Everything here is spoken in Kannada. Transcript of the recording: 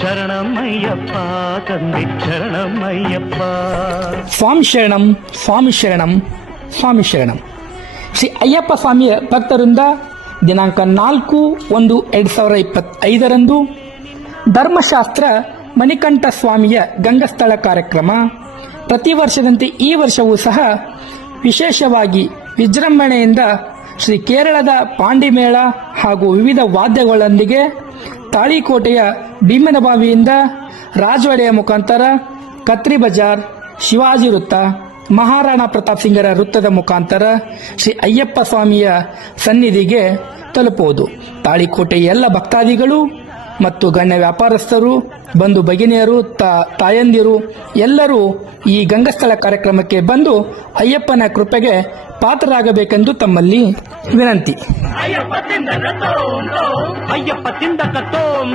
ಶರಣಮಯ್ಯಪ್ಪ ತಂದೆ ಶರಣಮಯ್ಯಪ್ಪ. ಸ್ವಾಮಿ ಶರಣಂ, ಸ್ವಾಮಿ ಶರಣಂ, ಸ್ವಾಮಿ ಶರಣಂ. ಶ್ರೀ ಅಯ್ಯಪ್ಪ ಸ್ವಾಮಿಯ ಭಕ್ತರಿಂದ ದಿನಾಂಕ 4/1/2025 ಧರ್ಮಶಾಸ್ತ್ರ ಮಣಿಕಂಠ ಸ್ವಾಮಿಯ ಗಂಗಸ್ಥಳ ಕಾರ್ಯಕ್ರಮ ಪ್ರತಿ ವರ್ಷದಂತೆ ಈ ವರ್ಷವೂ ಸಹ ವಿಶೇಷವಾಗಿ ವಿಜೃಂಭಣೆಯಿಂದ ಶ್ರೀ ಕೇರಳದ ಪಾಂಡಿಮೇಳ ಹಾಗೂ ವಿವಿಧ ವಾದ್ಯಗಳೊಂದಿಗೆ ತಾಳಿಕೋಟೆಯ ಭೀಮನಬಾವಿಯಿಂದ ರಾಜವಾಡೆಯ ಮುಖಾಂತರ ಕತ್ರಿ ಬಜಾರ್, ಶಿವಾಜಿ ವೃತ್ತ, ಮಹಾರಾಣಾ ಪ್ರತಾಪ್ ಸಿಂಗರ ವೃತ್ತದ ಮುಖಾಂತರ ಶ್ರೀ ಅಯ್ಯಪ್ಪ ಸ್ವಾಮಿಯ ಸನ್ನಿಧಿಗೆ ತಲುಪುವುದು. ತಾಳಿಕೋಟೆಯ ಎಲ್ಲ ಭಕ್ತಾದಿಗಳು ಮತ್ತು ಗಣ್ಯ ವ್ಯಾಪಾರಸ್ಥರು, ಬಂಧು ಭಗಿನಿಯರು, ತಾಯಂದಿರು ಎಲ್ಲರೂ ಈ ಗಂಗಸ್ಥಳ ಕಾರ್ಯಕ್ರಮಕ್ಕೆ ಬಂದು ಅಯ್ಯಪ್ಪನ ಕೃಪೆಗೆ ಪಾತ್ರರಾಗಬೇಕೆಂದು ತಮ್ಮಲ್ಲಿ ವಿನಂತಿ. ಅಯ್ಯಪ್ಪ ತಿಂದ ಕತ್ತೋಂ